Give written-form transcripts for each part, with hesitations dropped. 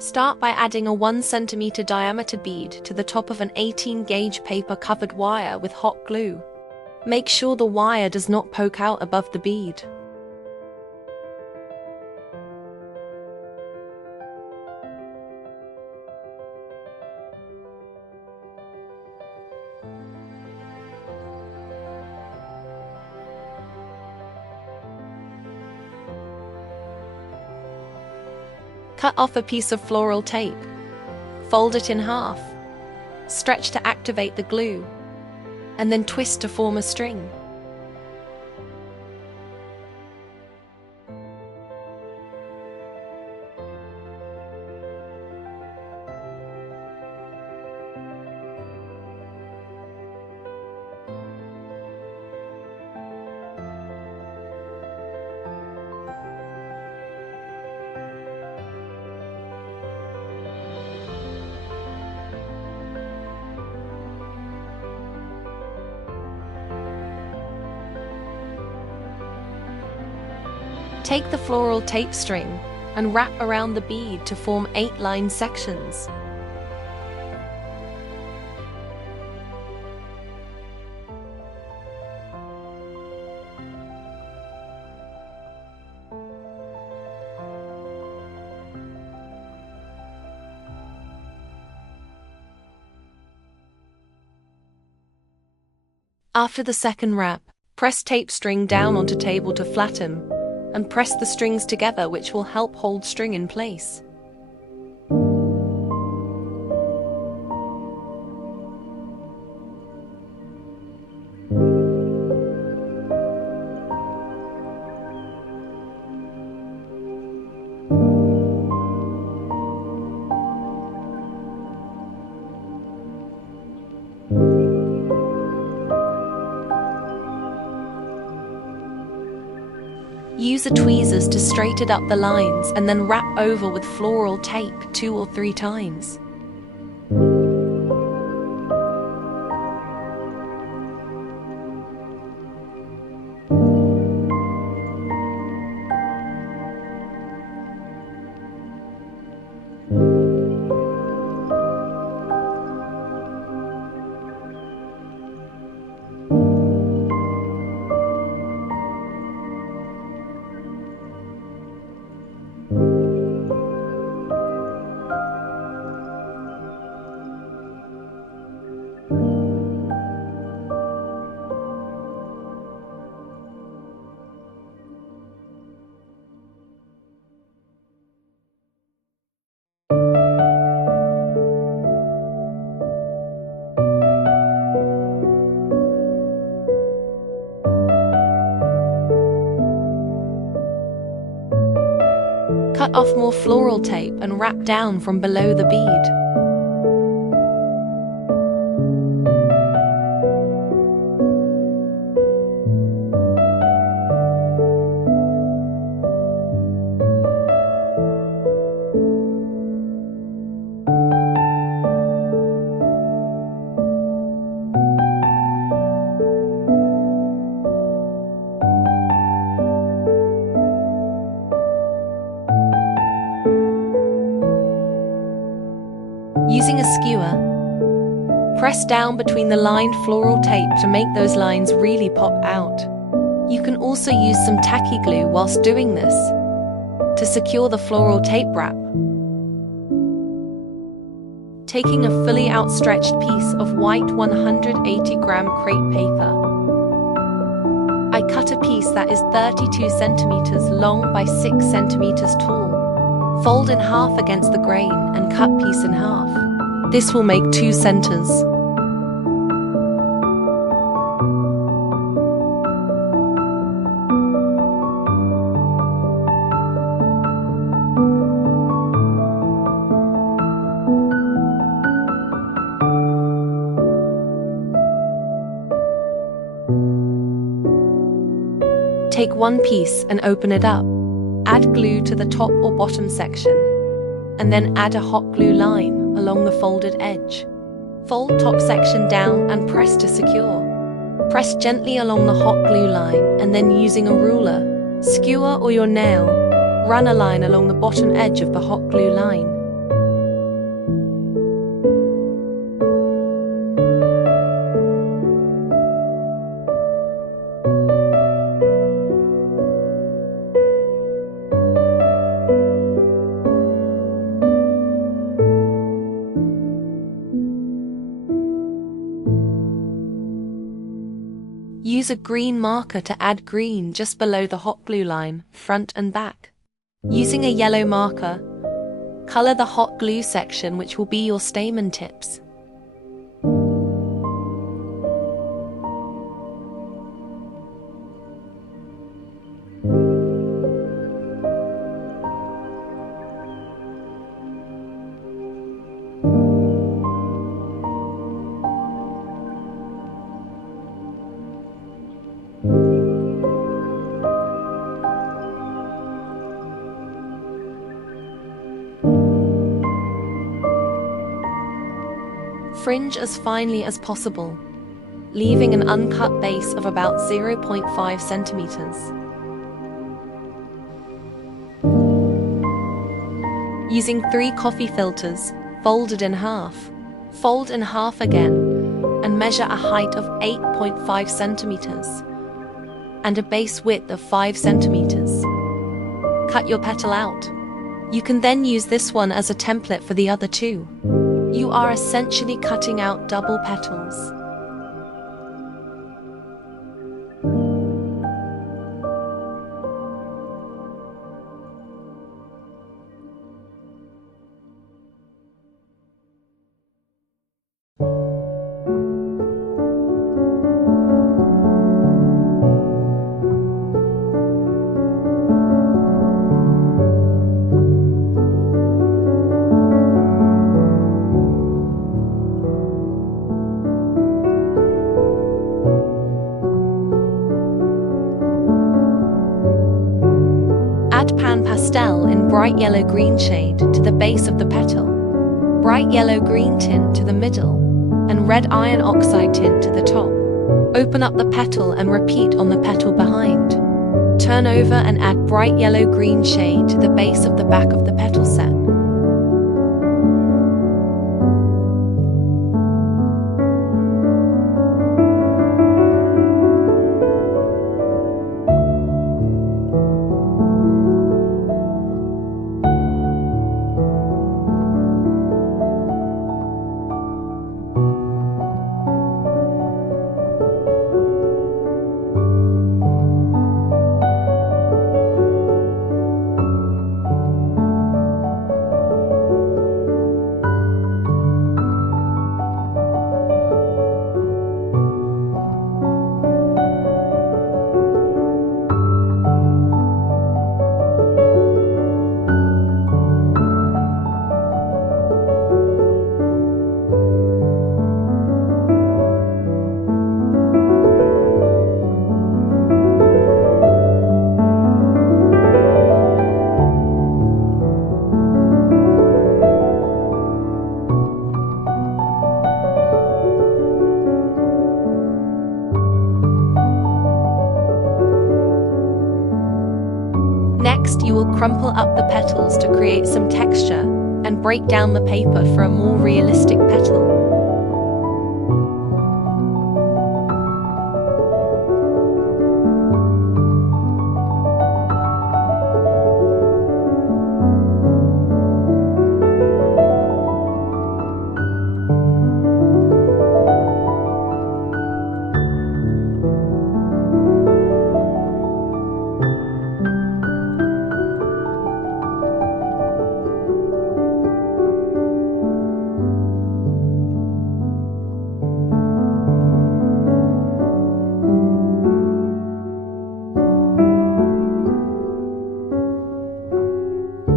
Start by adding a 1 cm diameter bead to the top of an 18-gauge paper-covered wire with hot glue. Make sure the wire does not poke out above the bead. Cut off a piece of floral tape. Fold it in half. Stretch to activate the glue, and then twist to form a string. Take the floral tape string and wrap around the bead to form 8 line sections. After the second wrap, press tape string down onto table to flatten, and press the strings together, which will help hold string in place. Use the tweezers to straighten up the lines and then wrap over with floral tape 2 or 3 times. Cut off more floral tape and wrap down from below the bead. Using a skewer, press down between the lined floral tape to make those lines really pop out. You can also use some tacky glue whilst doing this to secure the floral tape wrap. Taking a fully outstretched piece of white 180-gram crepe paper, I cut a piece that is 32 centimeters long by 6 centimeters tall. Fold in half against the grain and cut piece in half. This will make 2 centers. Take one piece and open it up. Add glue to the top or bottom section, and then add a hot glue line along the folded edge. Fold top section down and press to secure. Press gently along the hot glue line and then using a ruler, skewer or your nail, run a line along the bottom edge of the hot glue line. Use a green marker to add green just below the hot glue line, front and back. Using a yellow marker, color the hot glue section, which will be your stamen tips. Fringe as finely as possible, leaving an uncut base of about 0.5 centimeters. Using 3 coffee filters, folded in half. Fold in half again, and measure a height of 8.5 centimeters and a base width of 5 centimeters. Cut your petal out. You can then use this one as a template for the other two. You are essentially cutting out double petals. Add pan pastel in bright yellow-green shade to the base of the petal, bright yellow-green tint to the middle, and red iron oxide tint to the top. Open up the petal and repeat on the petal behind. Turn over and add bright yellow-green shade to the base of the back of the petal set. Next, you will crumple up the petals to create some texture and break down the paper for a more realistic petal.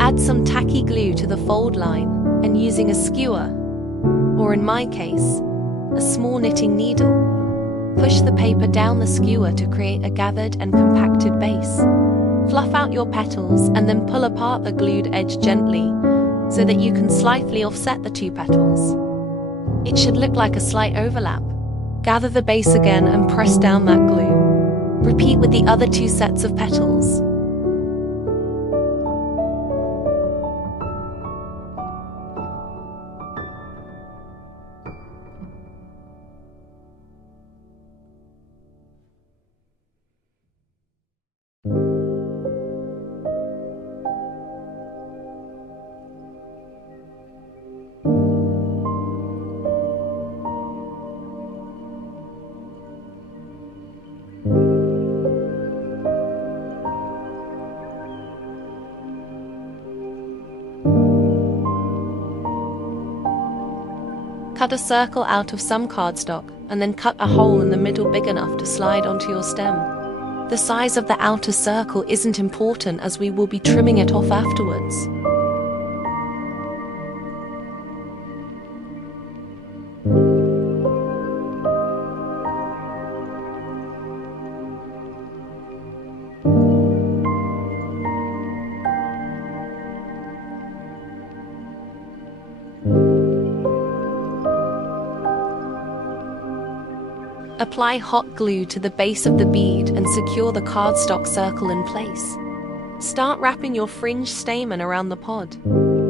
Add some tacky glue to the fold line and using a skewer, or in my case, a small knitting needle, push the paper down the skewer to create a gathered and compacted base. Fluff out your petals and then pull apart the glued edge gently so that you can slightly offset the two petals. It should look like a slight overlap. Gather the base again and press down that glue. Repeat with the other two sets of petals. Cut a circle out of some cardstock and then cut a hole in the middle big enough to slide onto your stem. The size of the outer circle isn't important as we will be trimming it off afterwards. Apply hot glue to the base of the bead and secure the cardstock circle in place. Start wrapping your fringed stamen around the pod.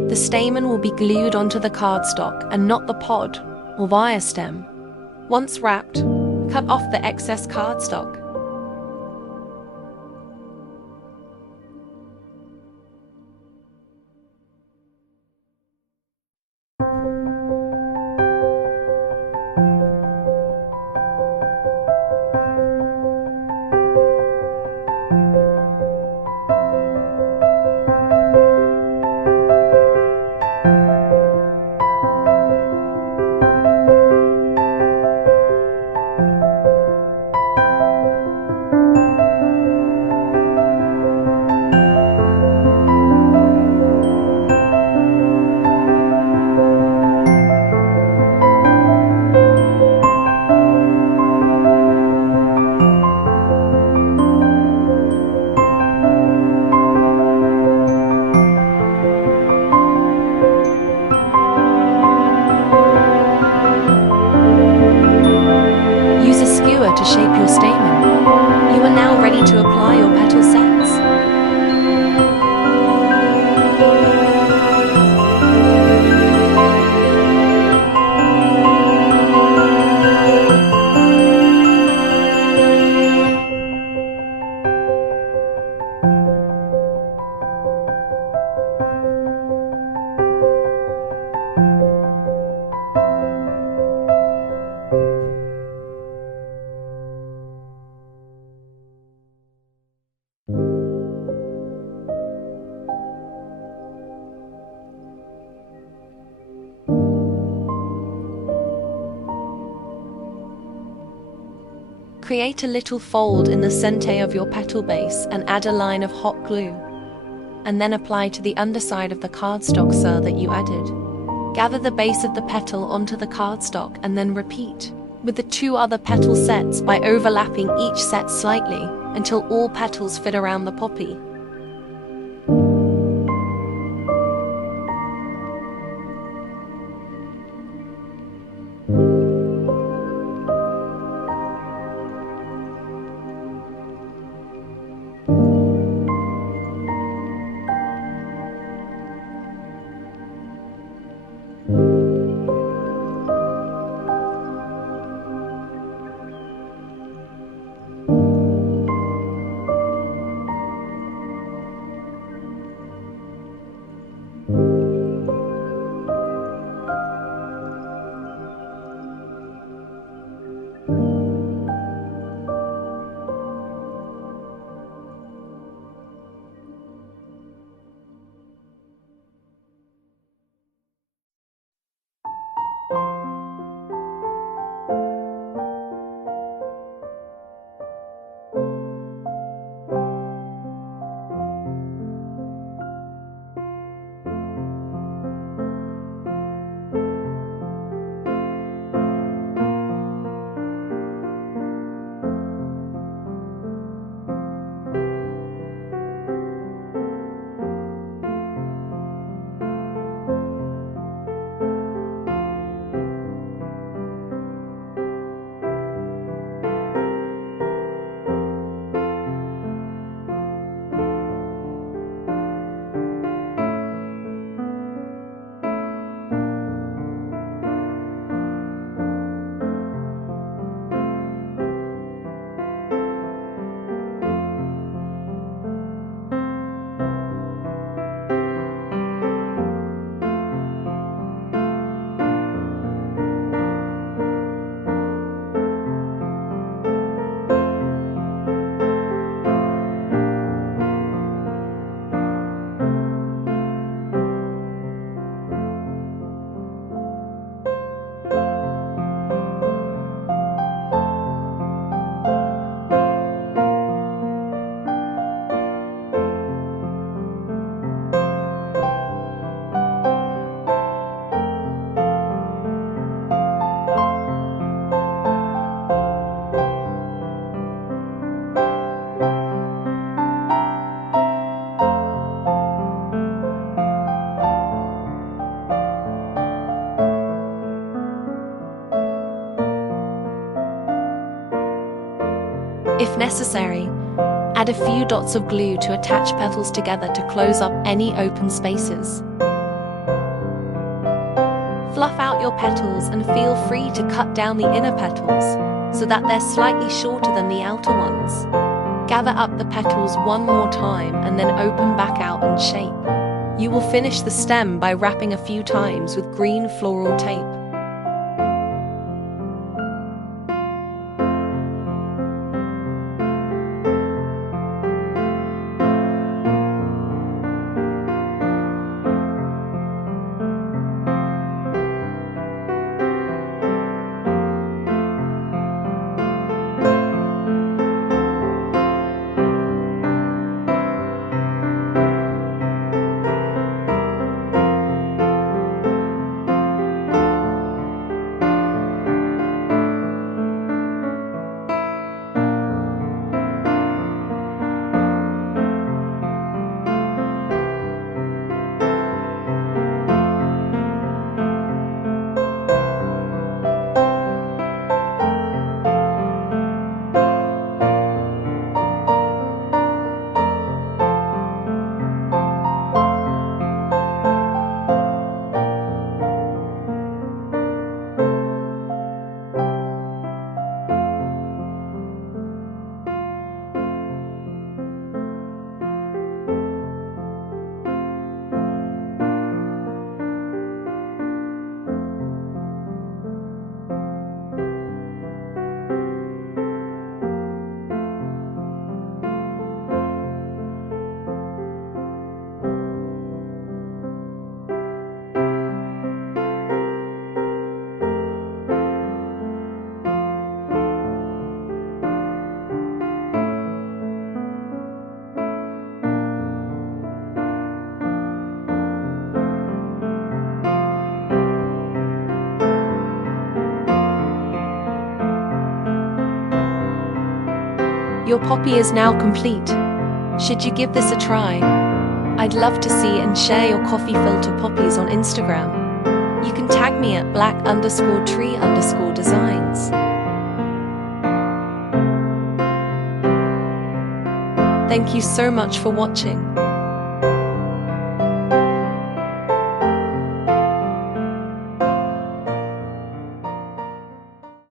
The stamen will be glued onto the cardstock and not the pod or wire stem. Once wrapped, cut off the excess cardstock. Use a skewer to shape your stamen. You are now ready to apply your petal sets. Create a little fold in the center of your petal base and add a line of hot glue, and then apply to the underside of the cardstock that you added. Gather the base of the petal onto the cardstock and then repeat with the two other petal sets by overlapping each set slightly until all petals fit around the poppy. necessary, add a few dots of glue to attach petals together to close up any open spaces. Fluff out your petals and feel free to cut down the inner petals so that they're slightly shorter than the outer ones. Gather up the petals one more time and then open back out and shape. You will finish the stem by wrapping a few times with green floral tape. Your poppy is now complete. Should you give this a try? I'd love to see and share your coffee filter poppies on Instagram. You can tag me at black_tree_designs. Thank you so much for watching.